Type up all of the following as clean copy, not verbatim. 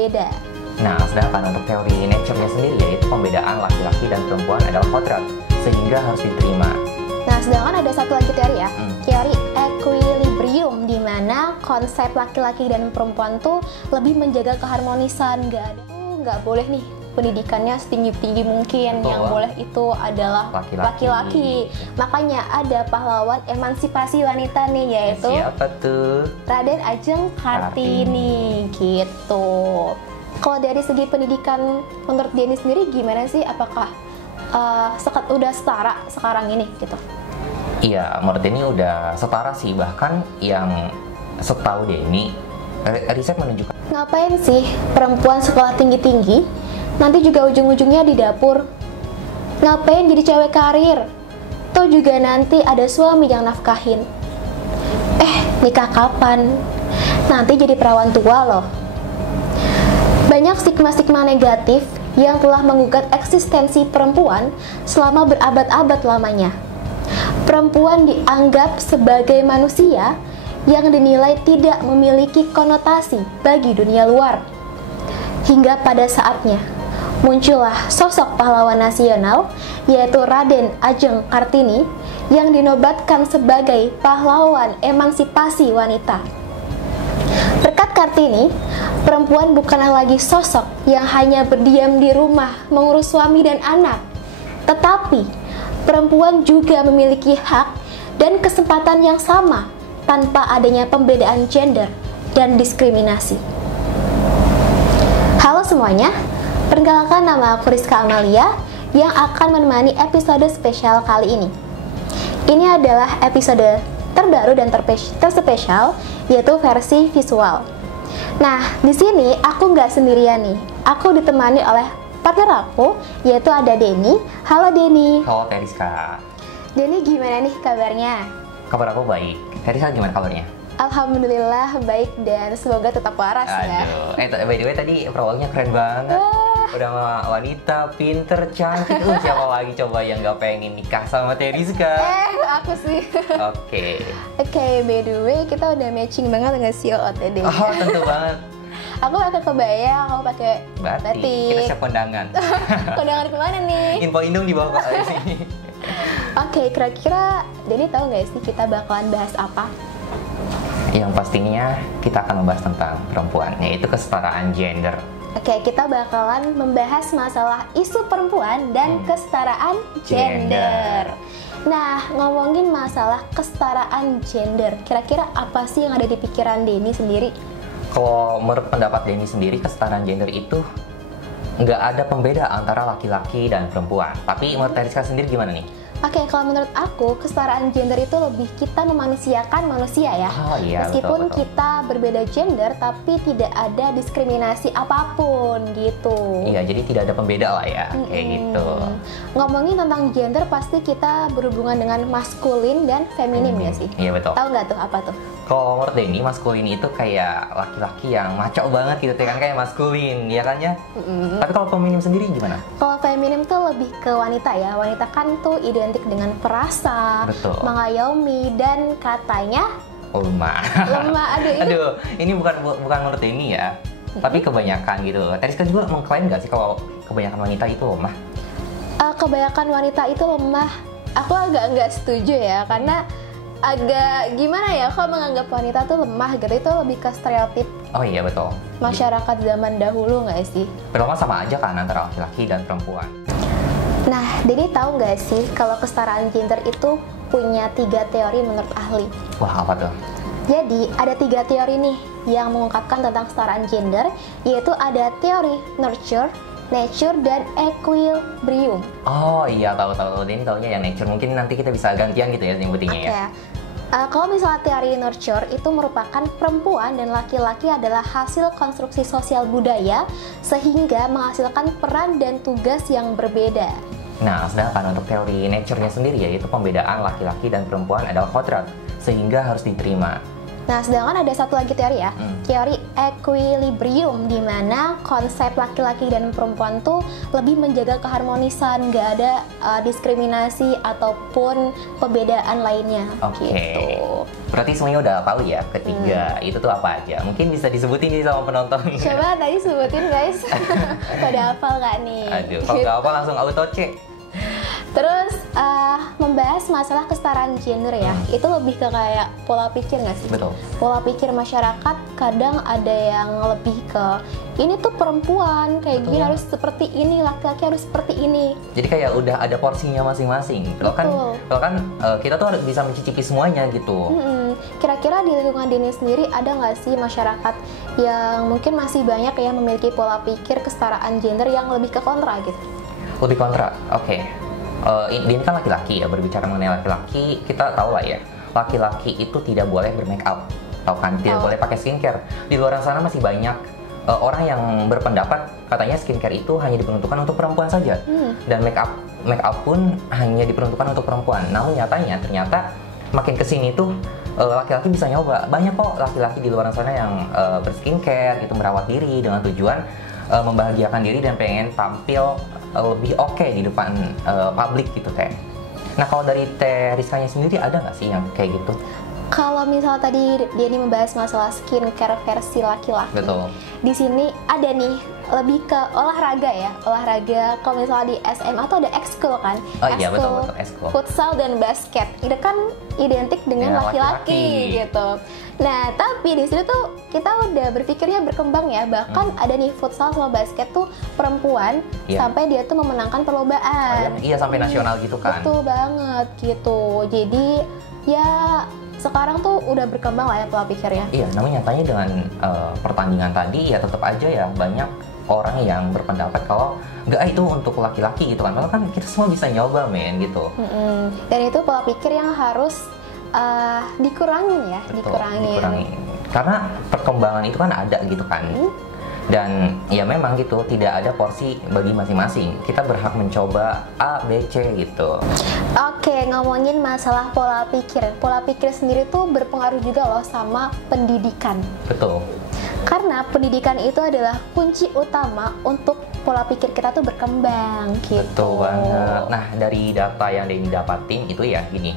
beda. Nah, sedangkan untuk teori nature-nya sendiri, yaitu pembedaan laki-laki dan perempuan adalah kodrat, sehingga harus diterima. Nah, sedangkan ada satu lagi teori ya, teori equilibrium, di mana konsep laki-laki dan perempuan tuh lebih menjaga keharmonisan, nggak boleh nih pendidikannya setinggi-tinggi mungkin. Betul. Yang boleh itu adalah laki-laki. Makanya ada pahlawan emansipasi wanita nih, yaitu Siapa tuh? Raden Ajeng Kartini gitu. Kalau dari segi pendidikan menurut Denny sendiri gimana sih? Apakah udah setara sekarang ini gitu? Iya, menurut Denny udah setara sih. Bahkan yang setahu Denny, riset menunjukkan. Ngapain sih perempuan sekolah tinggi-tinggi, nanti juga ujung-ujungnya di dapur? Ngapain jadi cewek karir? Toh juga nanti ada suami yang nafkahin. Nikah kapan? Nanti jadi perawan tua loh. Banyak stigma-stigma negatif yang telah menggugat eksistensi perempuan selama berabad-abad lamanya. Perempuan dianggap sebagai manusia yang dinilai tidak memiliki konotasi bagi dunia luar. Hingga pada saatnya, muncullah sosok pahlawan nasional, yaitu Raden Ajeng Kartini, yang dinobatkan sebagai pahlawan emansipasi wanita. Berkat Kartini, perempuan bukanlah lagi sosok yang hanya berdiam di rumah mengurus suami dan anak, tetapi perempuan juga memiliki hak dan kesempatan yang sama tanpa adanya pembedaan gender dan diskriminasi. Halo semuanya, perkenalkan nama aku Rizka Amalia yang akan menemani episode spesial kali ini. Ini adalah episode terbaru dan terspesial, yaitu versi visual. Nah, di sini aku nggak sendirian nih. Aku ditemani oleh partner aku, yaitu ada Denny. Halo Denny. Halo Teriska. Denny, gimana nih kabarnya? Kabar aku baik. Teriska gimana kabarnya? Alhamdulillah baik dan semoga tetap waras ya. Aduh, by the way tadi perawalnya keren banget. Udah sama wanita, pinter, cantik. Siapa lagi coba yang gak pengen nikah sama Teriska? Aku sih. Oke, by the way kita udah matching banget nggak sih OOTD? Oh, tentu banget. Aku pakai kebaya, kamu pakai Batik. Kita siap kondangan. Kondangan kemana nih? Info Indung di bawah sini. Oke, kira-kira Denny tahu nggak sih kita bakalan bahas apa? Yang pastinya kita akan membahas tentang perempuan, yaitu kesetaraan gender. Oke, kita bakalan membahas masalah isu perempuan dan kesetaraan gender. Nah, ngomongin masalah kesetaraan gender, kira-kira apa sih yang ada di pikiran Denny sendiri? Kalau menurut pendapat Denny sendiri, kesetaraan gender itu nggak ada pembeda antara laki-laki dan perempuan. Tapi menurut Teriska sendiri gimana nih? Oke, kalau menurut aku kesetaraan gender itu lebih kita memanusiakan manusia ya. Oh iya, meskipun betul. kita berbeda gender, tapi tidak ada diskriminasi apapun gitu. Iya, jadi tidak ada pembeda lah ya, kayak gitu. Ngomongin tentang gender, pasti kita berhubungan dengan maskulin dan feminim ya sih? Iya betul. Tahu nggak tuh apa tuh? Kalau menurut Denny, maskulin itu kayak laki-laki yang maco banget gitu, kan kayak maskulin, ya kan ya? Tapi kalau feminim sendiri gimana? Kalau feminim tuh lebih ke wanita ya. Wanita kan tuh identik dengan perasa, mengayomi, dan katanya lemah. Aduh, ini bukan menurut Denny ya. Tapi kebanyakan gitu. Teriska juga mengklaim nggak sih kalau kebanyakan wanita itu lemah? Kebanyakan wanita itu lemah. Aku agak nggak setuju ya, karena agak gimana ya, kalau menganggap wanita tuh lemah gitu, itu lebih ke stereotip. Oh iya betul. Masyarakat zaman dahulu nggak sih? Padahal sama aja kan antara laki-laki dan perempuan. Nah, Denny tahu nggak sih kalau kesetaraan gender itu punya 3 teori menurut ahli? Wah, apa tuh? Jadi, ada 3 teori nih yang mengungkapkan tentang kesetaraan gender, yaitu ada teori nurture, nature, dan equilibrium. Oh iya, tahu. Denny taunya yang nature. Mungkin nanti kita bisa gantian gitu ya nyebutinnya ya. Kalau misalnya teori nurture itu merupakan perempuan dan laki-laki adalah hasil konstruksi sosial budaya sehingga menghasilkan peran dan tugas yang berbeda. Nah, sedangkan untuk teori nature-nya sendiri, yaitu pembedaan laki-laki dan perempuan adalah kodrat, sehingga harus diterima. Nah, sedangkan ada satu lagi teori ya, teori equilibrium, di mana konsep laki-laki dan perempuan tuh lebih menjaga keharmonisan, nggak ada diskriminasi ataupun perbedaan lainnya. Oke. Gitu. Berarti semuanya udah tahu ya ketiga itu tuh apa aja. Mungkin bisa disebutin nih sama penonton. Coba tadi sebutin guys. Pada hafal nggak nih? Aduh, kalau nggak apa langsung auto C. Terus membahas masalah kesetaraan gender ya, itu lebih ke kayak pola pikir nggak sih? Betul. Pola pikir masyarakat kadang ada yang lebih ke ini tuh perempuan kayak gini harus seperti ini, laki-laki harus seperti ini. Jadi kayak udah ada porsinya masing-masing. Kalau kan kita tuh harus bisa mencicipi semuanya gitu. Kira-kira di lingkungan Denny sendiri ada nggak sih masyarakat yang mungkin masih banyak ya memiliki pola pikir kesetaraan gender yang lebih ke kontra gitu? Lebih kontra, oke. Ini kan laki-laki ya, berbicara mengenai laki-laki, kita tahu lah ya, laki-laki itu tidak boleh bermake up, tahu kan? Tidak boleh pakai skincare. Di luar sana masih banyak orang yang berpendapat katanya skincare itu hanya diperuntukkan untuk perempuan saja, dan make up pun hanya diperuntukkan untuk perempuan. Namun ternyata makin kesini tuh laki-laki bisa nyoba. Banyak kok laki-laki di luar sana yang berskincare, gitu, merawat diri dengan tujuan membahagiakan diri dan pengen tampil lebih oke di depan publik gitu Teh. Nah kalau dari Teh Rizkanya sendiri ada nggak sih yang kayak gitu? Kalau misal tadi Denny membahas masalah skincare versi laki-laki, betul. Di sini ada nih lebih ke olahraga ya, olahraga. Kalau misalnya di SMA tuh ada ekskul kan, iya betul ekskul. Futsal dan basket itu kan identik dengan laki-laki gitu. Nah tapi di sini tuh kita udah berpikirnya berkembang ya, bahkan ada nih futsal sama basket tuh perempuan sampai dia tuh memenangkan perlombaan. Iya sampai nasional gitu kan. Betul banget gitu. Jadi ya sekarang tuh udah berkembang lah ya pola pikirnya. Iya, namun nyatanya dengan pertandingan tadi ya tetap aja ya banyak orang yang berpendapat kalau nggak itu untuk laki-laki gitu kan. Padahal kan kita semua bisa nyoba men gitu. Dan itu pola pikir yang harus dikurangin ya. Betul, dikurangin. Karena perkembangan itu kan ada gitu kan. Dan ya memang gitu, tidak ada porsi bagi masing-masing. Kita berhak mencoba A, B, C gitu. Oke, ngomongin masalah pola pikir. Pola pikir sendiri tuh berpengaruh juga loh sama pendidikan. Betul. Karena pendidikan itu adalah kunci utama untuk pola pikir kita tuh berkembang gitu. Betul banget. Nah, dari data yang Denny dapatin itu ya gini.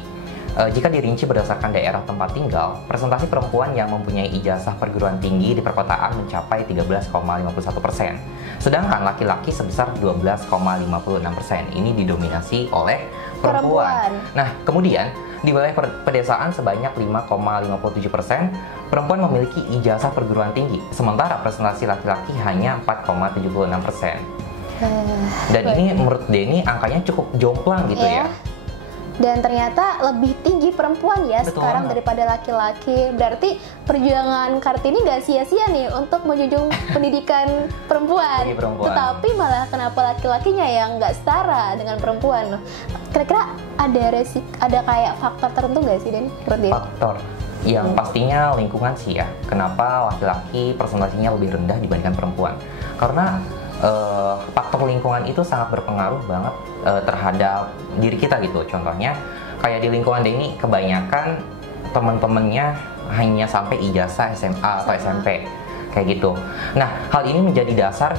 Jika dirinci berdasarkan daerah tempat tinggal, presentasi perempuan yang mempunyai ijazah perguruan tinggi di perkotaan mencapai 13,51%, sedangkan laki-laki sebesar 12,56%. Ini didominasi oleh perempuan. Nah, kemudian di wilayah pedesaan sebanyak 5,57%, perempuan memiliki ijazah perguruan tinggi, sementara presentasi laki-laki hanya 4,76%. Dan ini menurut Denny angkanya cukup jomplang gitu ya. Dan ternyata lebih tinggi perempuan ya sekarang daripada laki-laki. Berarti perjuangan Kartini nggak sia-sia nih untuk menjunjung pendidikan perempuan. Tetapi malah kenapa laki-lakinya yang nggak setara dengan perempuan? Kira-kira ada kayak faktor tertentu nggak sih Den? Faktor yang pastinya lingkungan sih ya. Kenapa laki-laki presentasinya lebih rendah dibandingkan perempuan? Karena faktor lingkungan itu sangat berpengaruh banget terhadap diri kita gitu. Contohnya kayak di lingkungan Denny kebanyakan teman-temannya hanya sampai ijazah SMA atau SMP kayak gitu. Nah hal ini menjadi dasar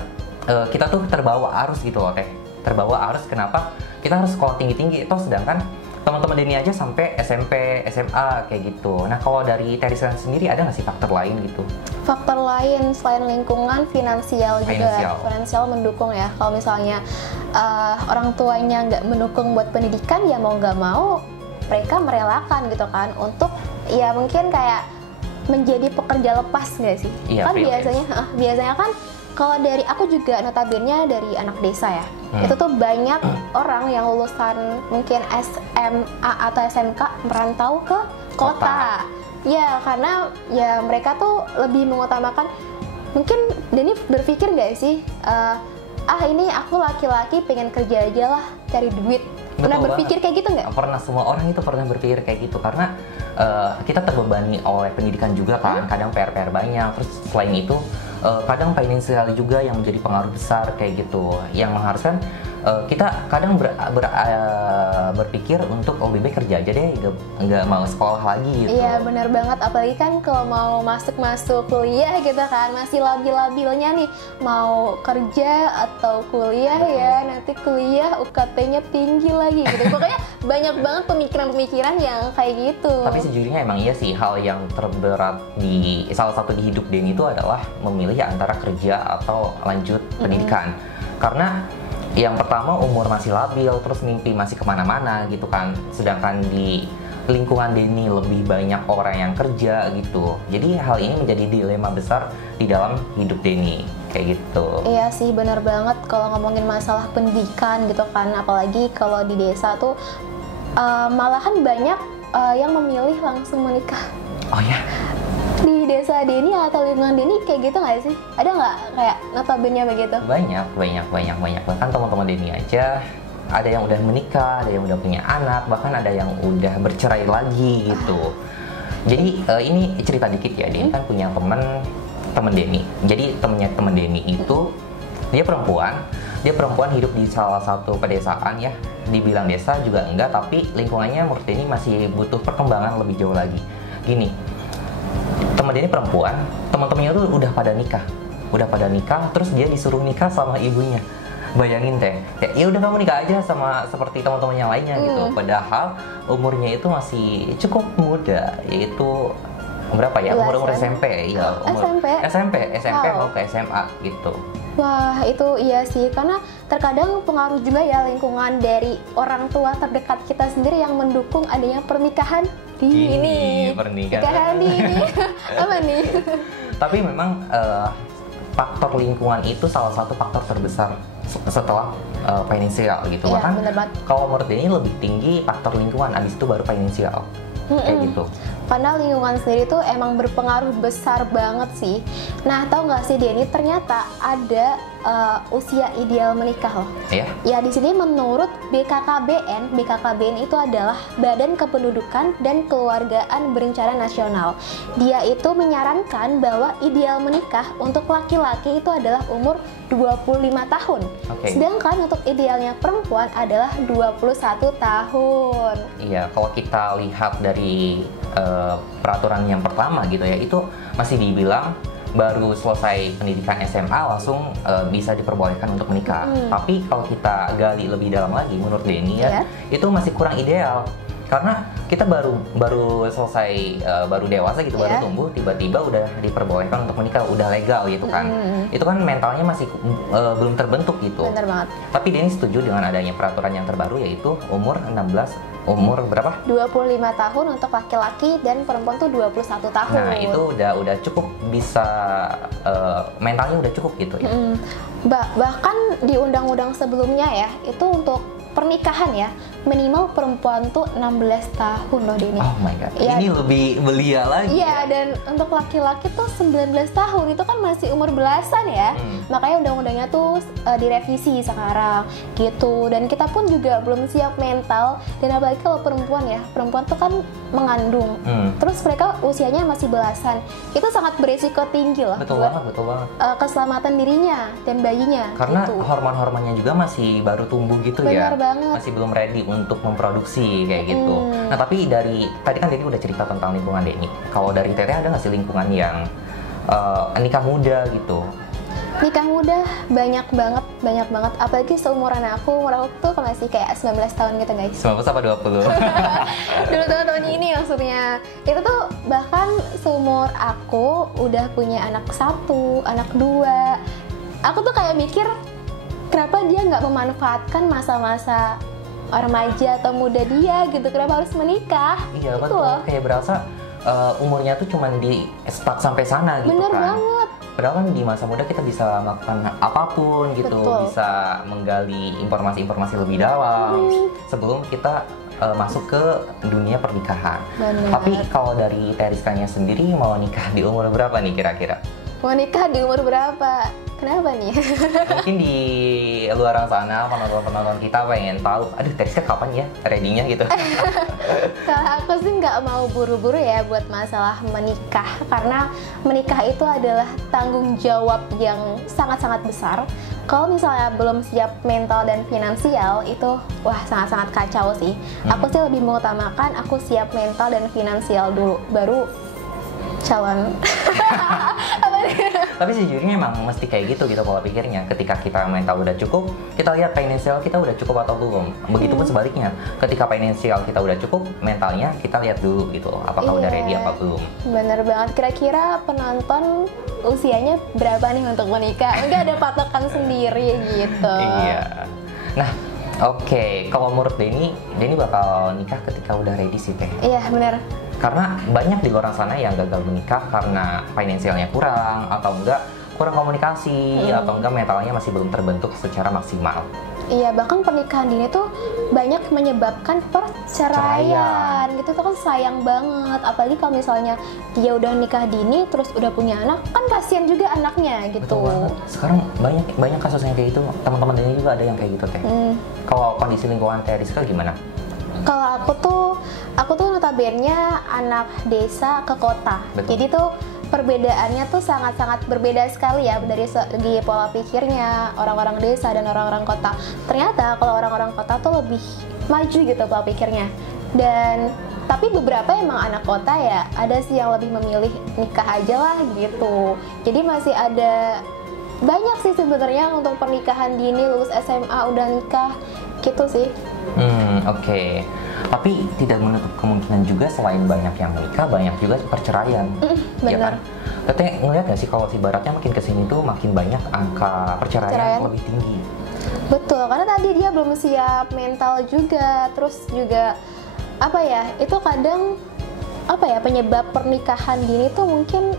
kita tuh terbawa arus gitu loh Teh. Terbawa arus kenapa kita harus sekolah tinggi-tinggi itu, sedangkan teman-teman Denny aja sampai SMP, SMA kayak gitu. Nah kalau dari Teh Rizka sendiri ada nggak sih faktor lain gitu? Faktor lain selain lingkungan, finansial juga. Finansial mendukung ya. Kalau misalnya orang tuanya nggak mendukung buat pendidikan, ya mau nggak mau mereka merelakan gitu kan untuk ya mungkin kayak menjadi pekerja lepas nggak sih? Iya, kan biasanya kan kalau dari aku juga notabene dari anak desa ya. Itu tuh banyak orang yang lulusan mungkin SMA atau SMK merantau ke kota. Ya karena ya mereka tuh lebih mengutamakan, mungkin Denny berpikir nggak sih ini aku laki-laki pengen kerja aja lah cari duit. Pernah berpikir kayak gitu nggak? Pernah, semua orang itu pernah berpikir kayak gitu karena kita terbebani oleh pendidikan juga kan. Kadang PR banyak, terus selain itu kadang finansial juga yang menjadi pengaruh besar kayak gitu, yang mengharuskan kita kadang berpikir untuk lebih baik kerja aja deh, nggak mau sekolah lagi gitu. Iya benar banget, apalagi kan kalau mau masuk kuliah gitu kan masih labil-labilnya nih mau kerja atau kuliah ya, nanti kuliah UKT-nya tinggi lagi gitu. Pokoknya banyak banget pemikiran-pemikiran yang kayak gitu. Tapi sejujurnya emang iya sih, hal yang terberat di salah satu di hidup Denny itu adalah memilih antara kerja atau lanjut pendidikan. Karena yang pertama umur masih labil, terus mimpi masih kemana-mana gitu kan. Sedangkan di lingkungan Denny lebih banyak orang yang kerja gitu. Jadi hal ini menjadi dilema besar di dalam hidup Denny kayak gitu. Iya sih benar banget kalau ngomongin masalah pendidikan gitu kan. Apalagi kalau di desa tuh malahan banyak yang memilih langsung menikah. Oh ya? Di desa Denny atau lingkungan Denny kayak gitu nggak sih? Ada nggak kayak notabene begitu? Banyak. Bahkan teman-teman Denny aja ada yang udah menikah, ada yang udah punya anak, bahkan ada yang udah bercerai lagi gitu. Jadi ini cerita dikit ya, Denny kan punya temen Denny. Jadi temen Denny itu dia perempuan hidup di salah satu pedesaan ya. Dibilang desa juga enggak, tapi lingkungannya menurut Denny masih butuh perkembangan lebih jauh lagi. Gini, temen Denny perempuan, teman-temannya tuh udah pada nikah, terus dia disuruh nikah sama ibunya. Bayangin teh, ya udah kamu nikah aja sama seperti teman-teman yang lainnya gitu. Padahal umurnya itu masih cukup muda, yaitu berapa ya? Umur SMP, ya SMP Wow. mau ke SMA gitu. Wah itu iya sih, karena terkadang pengaruh juga ya lingkungan dari orang tua terdekat kita sendiri yang mendukung adanya pernikahan dini. Pernikahan dini. Apa nih? Tapi memang faktor lingkungan itu salah satu faktor terbesar setelah finansial gitu. Iya, Bahkan bener banget. kalau menurut ini lebih tinggi faktor lingkungan, abis itu baru finansial. Kayak gitu. Karena lingkungan sendiri tuh emang berpengaruh besar banget sih. Nah, tahu nggak sih Denny, ternyata ada usia ideal menikah loh. Iya? Ya di sini menurut BKKBN itu adalah Badan Kependudukan dan Keluargaan Berencana Nasional. Dia itu menyarankan bahwa ideal menikah untuk laki-laki itu adalah umur 25 tahun. Sedangkan untuk idealnya perempuan adalah 21 tahun. Iya, kalau kita lihat dari peraturan yang pertama gitu ya, itu masih dibilang baru selesai pendidikan SMA langsung bisa diperbolehkan untuk menikah. Tapi kalau kita gali lebih dalam lagi, menurut Denny ya, itu masih kurang ideal. Karena kita baru selesai, baru dewasa gitu, baru tumbuh, tiba-tiba udah diperbolehkan untuk menikah, udah legal gitu kan. Itu kan mentalnya masih belum terbentuk gitu. Bener banget. Tapi Denny setuju dengan adanya peraturan yang terbaru, yaitu umur berapa? 25 tahun untuk laki-laki dan perempuan tuh 21 tahun. Nah, itu udah cukup, bisa mentalnya udah cukup gitu ya. Bahkan di undang-undang sebelumnya ya, itu untuk pernikahan ya, minimal perempuan tuh 16 tahun loh Denny. Oh my god, ya, ini lebih belia lagi. Iya, dan untuk laki-laki tuh 19 tahun, itu kan masih umur belasan ya. Makanya undang-undangnya tuh direvisi sekarang gitu. Dan kita pun juga belum siap mental, dan apalagi kalau perempuan ya, perempuan tuh kan mengandung. Terus mereka usianya masih belasan. Itu sangat berisiko tinggi loh. Betul banget. Keselamatan dirinya dan bayinya. Karena gitu. hormon-hormonnya juga masih baru tumbuh gitu. Benar ya. banget. Masih belum ready untuk memproduksi kayak gitu. Nah, tapi dari tadi kan Denny udah cerita tentang lingkungan Denny. Kalau dari Teteh ada nggak sih lingkungan yang nikah muda gitu? Nikah muda banyak banget. Apalagi seumuran umur aku tuh masih kayak 19 tahun gitu guys. 19 apa 20? Dulu tahun ini maksudnya. Itu tuh bahkan seumur aku udah punya anak 1, anak 2. Aku tuh kayak mikir, kenapa dia nggak memanfaatkan masa-masa remaja atau muda dia gitu, kenapa harus menikah? Iya gitu betul, loh. kayak berasa umurnya tuh cuman di stuck sampai sana gitu. Bener kan. banget. Padahal kan di masa muda kita bisa melakukan apapun gitu, Betul. bisa menggali informasi-informasi lebih dalam sebelum kita masuk ke dunia pernikahan. Bener. Tapi kalau dari Teriskanya sendiri mau nikah di umur berapa nih kira-kira? Mau nikah di umur berapa? Kenapa nih? Mungkin di luar sana penonton-penonton kita pengen tahu, aduh Teriska kapan ya ready-nya gitu. Kalau aku sih nggak mau buru-buru ya buat masalah menikah, karena menikah itu adalah tanggung jawab yang sangat-sangat besar. Kalau misalnya belum siap mental dan finansial, itu wah sangat-sangat kacau sih. Aku sih lebih mengutamakan aku siap mental dan finansial dulu, baru calon. Tapi sejujurnya emang mesti kayak gitu pola pikirnya. Ketika kita mental udah cukup, kita lihat finansial kita udah cukup atau belum. Begitupun sebaliknya, ketika finansial kita udah cukup, mentalnya kita lihat dulu gitu, apakah udah ready apa belum. Bener banget. Kira-kira penonton usianya berapa nih untuk menikah? Mungkin ada patokan sendiri gitu. Iya. Nah, oke, kalau menurut Denny bakal nikah ketika udah ready sih Teh. Iya bener. Karena banyak di luar sana yang gagal menikah karena finansialnya kurang, atau enggak kurang komunikasi, atau enggak mentalnya masih belum terbentuk secara maksimal. Iya, bahkan pernikahan dini tuh banyak menyebabkan perceraian gitu. Itu kan sayang banget. Apalagi kalau misalnya dia udah nikah dini terus udah punya anak, kan kasihan juga anaknya gitu. Betul banget. Sekarang banyak kasusnya kayak gitu. Teman-teman ini juga ada yang kayak gitu Teh. Kalau kondisi lingkungan Teriska gimana? Kalau aku tuh notabene anak desa ke kota. Betul. Jadi tuh perbedaannya tuh sangat-sangat berbeda sekali ya dari segi pola pikirnya orang-orang desa dan orang-orang kota. Ternyata kalau orang-orang kota tuh lebih maju gitu pola pikirnya. Dan tapi beberapa emang anak kota ya ada sih yang lebih memilih nikah aja lah gitu. Jadi masih ada banyak sih sebenarnya untuk pernikahan dini, lulus SMA udah nikah gitu sih. Oke. Tapi tidak menutup kemungkinan juga selain banyak yang menikah, banyak juga perceraian. Ya kan? Teteh ngeliat gak sih kalau si baratnya makin kesini tuh makin banyak angka perceraian lebih tinggi. Betul, karena tadi dia belum siap mental juga, terus juga apa ya, itu kadang apa ya, penyebab pernikahan dini tuh mungkin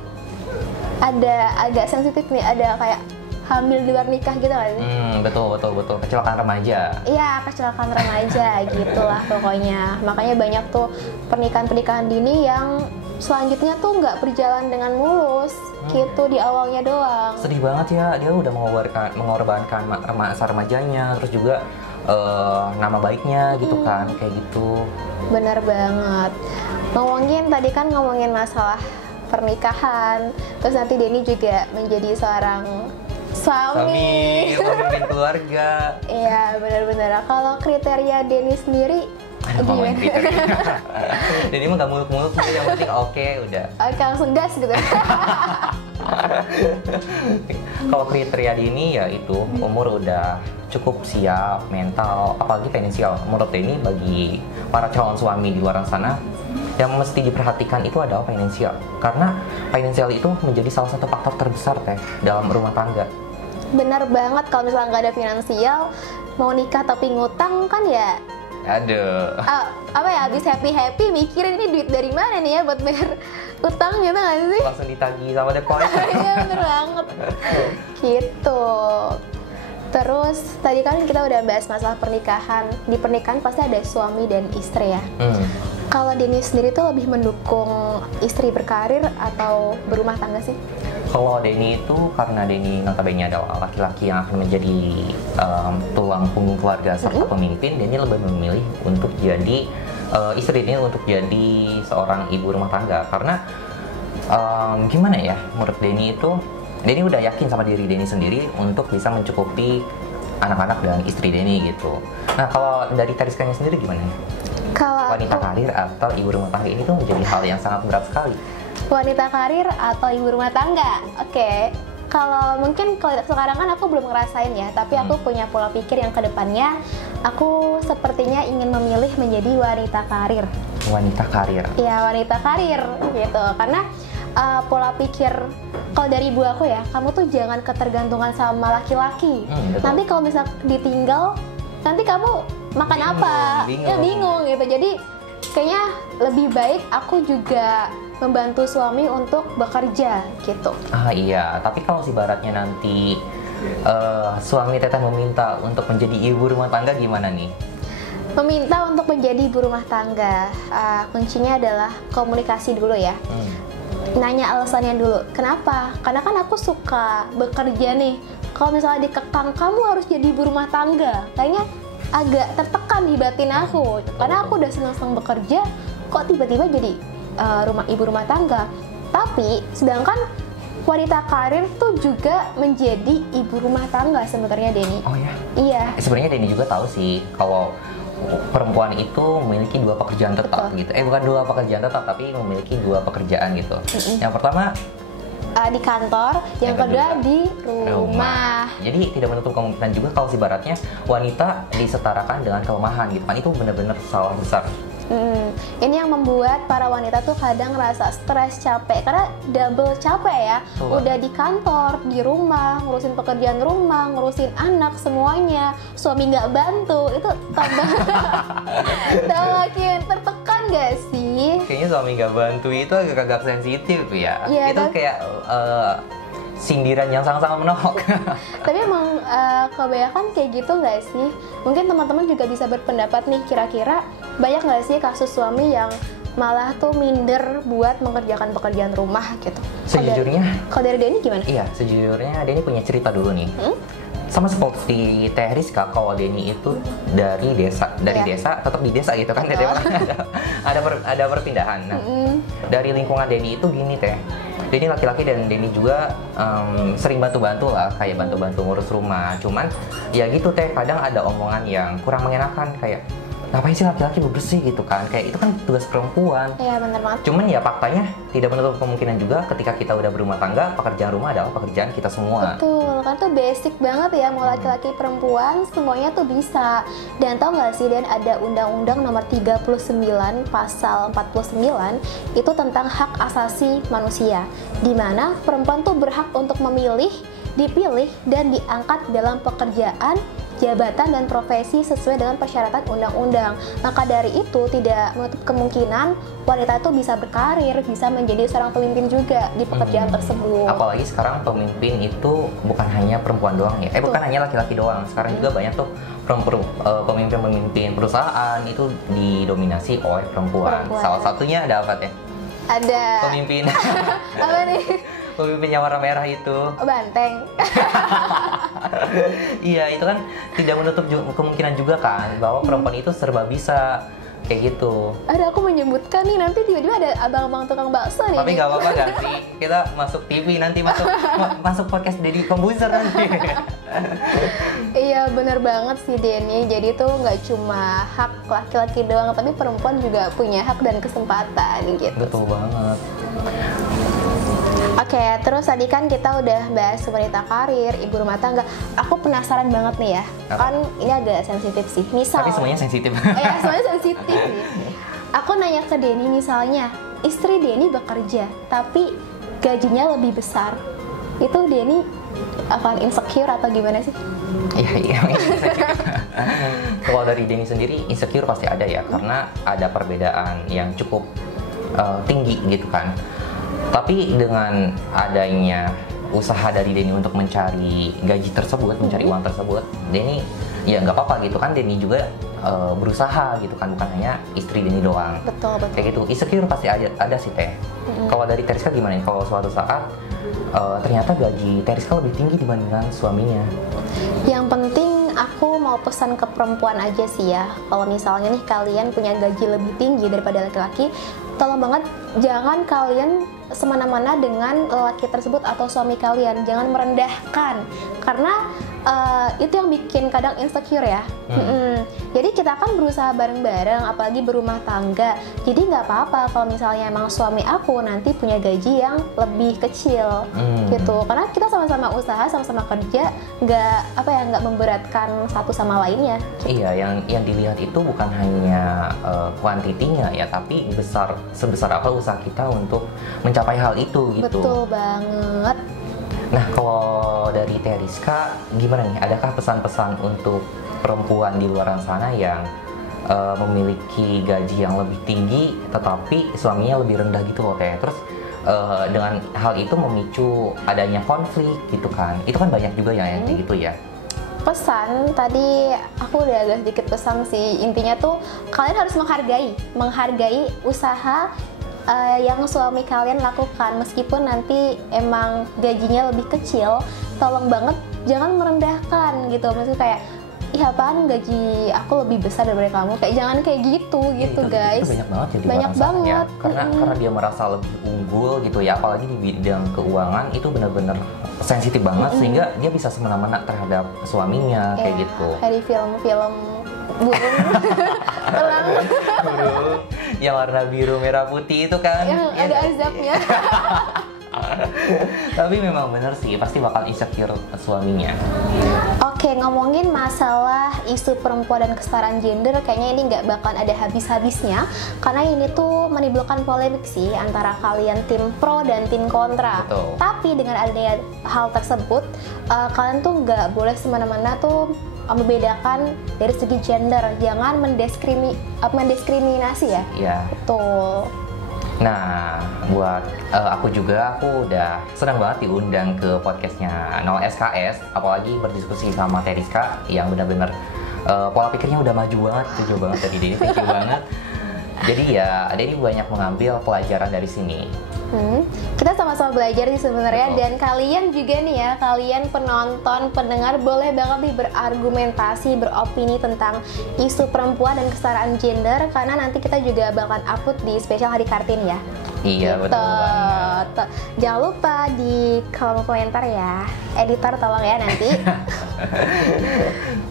ada agak sensitif nih, ada kayak hamil di luar nikah gitu kan? Betul, kecelakaan remaja. Iya, kecelakaan remaja gitulah pokoknya. Makanya banyak tuh pernikahan dini yang selanjutnya tuh nggak berjalan dengan mulus gitu di awalnya doang. Sedih banget ya, dia udah mengorbankan masa remajanya, terus juga nama baiknya gitu kan, kayak gitu. Bener banget. Tadi kan ngomongin masalah pernikahan, terus nanti Denny juga menjadi seorang suami, memimpin keluarga. Iya, benar-benar. Kalau kriteria Denny sendiri gimana? Denny mah gak muluk-muluk sih, yang penting oke, udah. Oke, langsung gas gitu. Kalau kriteria Denny ya itu umur udah cukup siap, mental, apalagi finansial. Menurut Denny, bagi para calon suami di luar sana, yang mesti diperhatikan itu adalah finansial. Karena finansial itu menjadi salah satu faktor terbesar Teh dalam rumah tangga. Benar banget, kalau misalnya nggak ada finansial, mau nikah tapi ngutang kan ya. Aduh. Apa ya, habis happy mikirin ini duit dari mana nih ya buat bayar utang gitu nggak sih? Langsung ditagih sama deposit. Iya bener banget. Gitu. Terus tadi kan kita udah bahas masalah pernikahan. Di pernikahan pasti ada suami dan istri ya. Kalau Denny sendiri tuh lebih mendukung istri berkarir atau berumah tangga sih? Kalau Denny itu, karena Denny notabene adalah laki-laki yang akan menjadi tulang punggung keluarga serta pemimpin, Denny lebih memilih untuk jadi istri Denny untuk jadi seorang ibu rumah tangga. Karena gimana ya, menurut Denny itu, Denny udah yakin sama diri Denny sendiri untuk bisa mencukupi anak-anak dan istri Denny gitu. Nah, kalau dari Teriskanya sendiri gimana? Kalau wanita karir atau ibu rumah tangga ini tuh menjadi hal yang sangat berat sekali. Wanita karir atau ibu rumah tangga? Oke. Kalau mungkin kalau sekarang kan aku belum ngerasain ya, tapi aku punya pola pikir yang kedepannya aku sepertinya ingin memilih menjadi wanita karir. Wanita karir? Iya, wanita karir gitu. Karena pola pikir kalau dari ibu aku ya, kamu tuh jangan ketergantungan sama laki-laki. Nanti kalau misal ditinggal, nanti kamu makan apa? Ya bingung gitu. Jadi kayaknya lebih baik aku juga membantu suami untuk bekerja gitu. Iya, tapi kalau si baratnya nanti suami teteh meminta untuk menjadi ibu rumah tangga gimana nih? Meminta untuk menjadi ibu rumah tangga, kuncinya adalah komunikasi dulu ya. nanya alasannya dulu. Kenapa? Karena kan aku suka bekerja nih. Kalau misalnya dikekang kamu harus jadi ibu rumah tangga, kayaknya agak tertekan di batin aku. Karena aku udah senang-senang bekerja, kok tiba-tiba jadi ibu rumah tangga. Tapi sedangkan wanita karir tuh juga menjadi ibu rumah tangga sebenarnya, Denny. Oh ya? Iya. Sebenarnya Denny juga tahu sih kalau perempuan itu memiliki 2 pekerjaan tetap. Betul. Gitu. Bukan 2 pekerjaan tetap, tapi memiliki 2 pekerjaan gitu. Yang pertama di kantor, yang kedua di rumah. Jadi tidak menutup kemungkinan juga kalau ibaratnya wanita disetarakan dengan kelemahan gitu kan, itu benar-benar salah besar. Ini yang membuat para wanita tuh kadang ngerasa stres, capek, karena double capek ya. Udah di kantor, di rumah, ngurusin pekerjaan rumah, ngurusin anak, semuanya. Suami nggak bantu, itu tambah makin tertekan gak sih? Kayaknya suami nggak bantu itu agak sensitif ya. Itu kan? kayak sindiran yang sama-sama menolak. Tapi emang kebanyakan kayak gitu nggak sih? Mungkin teman-teman juga bisa berpendapat nih, kira-kira banyak nggak sih kasus suami yang malah tuh minder buat mengerjakan pekerjaan rumah gitu? Sejujurnya, kalau dari Denny gimana? Iya, sejujurnya Denny punya cerita dulu nih. Sama seperti Teh Rizka, kalau Denny itu dari desa, tetap di desa gitu kan, ada perpindahan. Nah, dari lingkungan Denny itu gini Teh, Denny laki-laki dan Denny juga sering bantu-bantu lah, kayak bantu-bantu ngurus rumah. Cuman ya gitu Teh, kadang ada omongan yang kurang mengenakan, kayak ngapain sih laki-laki bebersih gitu kan, kayak itu kan tugas perempuan. Iya benar banget. Cuman ya faktanya tidak menutup kemungkinan juga ketika kita udah berumah tangga, pekerjaan rumah adalah pekerjaan kita semua. Betul, kan tuh basic banget ya, mau laki-laki perempuan semuanya tuh bisa. Dan tau gak sih, Dan, ada Undang-Undang Nomor 39 Pasal 49 itu tentang hak asasi manusia, di mana perempuan tuh berhak untuk memilih, dipilih, dan diangkat dalam pekerjaan, jabatan, dan profesi sesuai dengan persyaratan undang-undang. Maka dari itu tidak menutup kemungkinan wanita itu bisa berkarir, bisa menjadi seorang pemimpin juga di pekerjaan tersebut. Apalagi sekarang pemimpin itu bukan hanya perempuan doang ya, bukan hanya laki-laki doang. Sekarang juga banyak tuh pemimpin perusahaan itu didominasi oleh perempuan. Salah satunya ada apa Teh? Ada pemimpin apa nih? Pemimpin yang warna merah itu. Banteng. Iya, itu kan tidak menutup kemungkinan juga kan bahwa perempuan itu serba bisa kayak gitu. Ada aku menyebutkan nih, nanti tiba-tiba ada abang-abang tukang bakso nih. Tapi nggak apa-apa kan sih, kita masuk TV nanti, masuk podcast Deddy Kombuser nanti. Iya benar banget sih Denny. Jadi tuh nggak cuma hak laki-laki doang, tapi perempuan juga punya hak dan kesempatan gitu. Betul banget. Oke, terus tadi kan kita udah bahas wanita karir, ibu rumah tangga. Aku penasaran banget nih ya. Apa? Kan ini agak sensitif sih. Misal. Tapi semuanya sensitif. Semuanya sensitif nih. Aku nanya ke Denny, misalnya istri Denny bekerja, tapi gajinya lebih besar. Itu Denny akan insecure atau gimana sih? Iya. Kalau dari Denny sendiri, insecure pasti ada ya, karena ada perbedaan yang cukup tinggi gitu kan. Tapi dengan adanya usaha dari Denny untuk mencari gaji tersebut, mencari uang tersebut, Denny ya nggak apa-apa gitu kan. Denny juga berusaha gitu kan, bukan hanya istri Denny doang. Betul. Kayak gitu, insecure pasti ada sih Teh. Kalau dari Teriska gimana nih? Kalau suatu saat ternyata gaji Teriska lebih tinggi dibandingkan suaminya? Yang penting aku mau pesan ke perempuan aja sih ya, kalau misalnya nih kalian punya gaji lebih tinggi daripada laki-laki, tolong banget jangan kalian semena-mena dengan laki tersebut atau suami kalian. Jangan merendahkan, karena itu yang bikin kadang insecure ya. Jadi kita kan berusaha bareng-bareng, apalagi berumah tangga. Jadi nggak apa-apa kalau misalnya emang suami aku nanti punya gaji yang lebih kecil gitu, karena kita sama-sama usaha, sama-sama kerja, nggak memberatkan satu sama lainnya. Iya, yang dilihat itu bukan hanya kuantitinya ya, tapi sebesar apa usaha kita untuk mencapai hal itu gitu. Betul banget. Nah, kalau dari Teriska gimana nih? Adakah pesan-pesan untuk perempuan di luar sana yang memiliki gaji yang lebih tinggi tetapi suaminya lebih rendah gitu loh Teh? Terus dengan hal itu memicu adanya konflik gitu kan? Itu kan banyak juga ya yang kayak gitu ya. Pesan tadi aku udah agak sedikit pesan sih, intinya tuh kalian harus menghargai usaha yang suami kalian lakukan, meskipun nanti emang gajinya lebih kecil, tolong banget jangan merendahkan gitu. Maksudnya kayak, ih apaan gaji aku lebih besar daripada kamu, kayak jangan kayak gitu gitu guys. Itu banyak banget jadi banyak orang sana ya. banget Karena dia merasa lebih unggul gitu ya, apalagi di bidang keuangan itu benar-benar sensitif banget sehingga dia bisa semena-mena terhadap suaminya kayak gitu. Kayak di film-film burung elang Burung yang warna biru merah putih itu kan yang ya, ada azabnya. tapi memang bener sih pasti bakal insecure suaminya. Oke, ngomongin masalah isu perempuan dan kesetaraan gender, kayaknya ini nggak bakal ada habis-habisnya karena ini tuh menimbulkan polemik sih antara kalian tim pro dan tim kontra. Betul. Tapi dengan adanya hal tersebut, kalian tuh nggak boleh semena-mena tuh membedakan dari segi gender, jangan mendiskriminasi ya. Iya. Betul. Nah, buat aku udah senang banget diundang ke podcastnya 0SKS, apalagi berdiskusi sama Teriska yang benar-benar pola pikirnya udah maju banget, setuju banget dari Denny, thank you banget. Jadi ya, Denny banyak mengambil pelajaran dari sini. Kita sama-sama belajar sih sebenarnya. Betul. Dan kalian juga nih ya, kalian penonton, pendengar boleh banget nih berargumentasi, beropini tentang isu perempuan dan kesetaraan gender karena nanti kita juga bakal upload di spesial Hari Kartini ya. Iya, betul banget. Jangan lupa di kolom komentar ya, editor tolong ya nanti.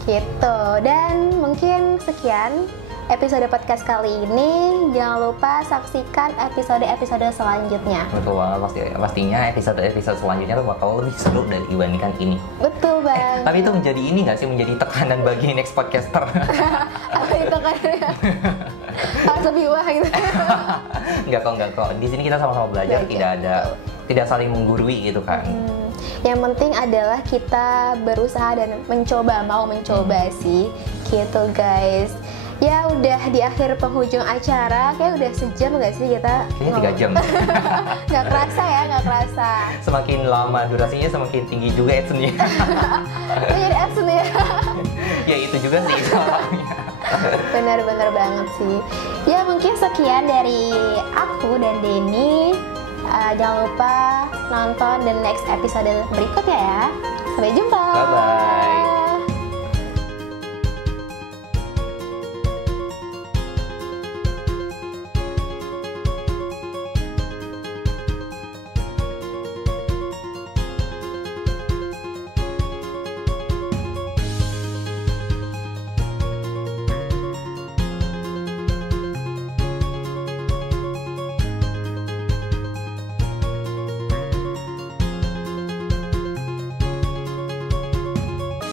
Gitu. Dan mungkin sekian episode podcast kali ini. Jangan lupa saksikan episode-episode selanjutnya. Betul banget, pastinya episode selanjutnya tuh bakal lebih seru dibandingkan ini. Betul banget. Tapi itu menjadi ini nggak sih, menjadi tekanan bagi next podcaster? Apa itu kan? Harus lebih wah gitu. Enggak kok. Di sini kita sama-sama belajar, tidak saling menggurui gitu kan. Yang penting adalah kita berusaha dan mau mencoba sih. Gitu guys. Ya udah di akhir penghujung acara, kayak udah sejam gak sih kita? Kayaknya 3 jam. Gak kerasa ya, gak kerasa. Semakin lama durasinya semakin tinggi juga adsense-nya. Jadi adsense ya. Ya itu juga sih salahnya. Bener-bener banget sih. Ya mungkin sekian dari aku dan Denny. Jangan lupa nonton the next episode berikutnya ya. Sampai jumpa. Bye-bye.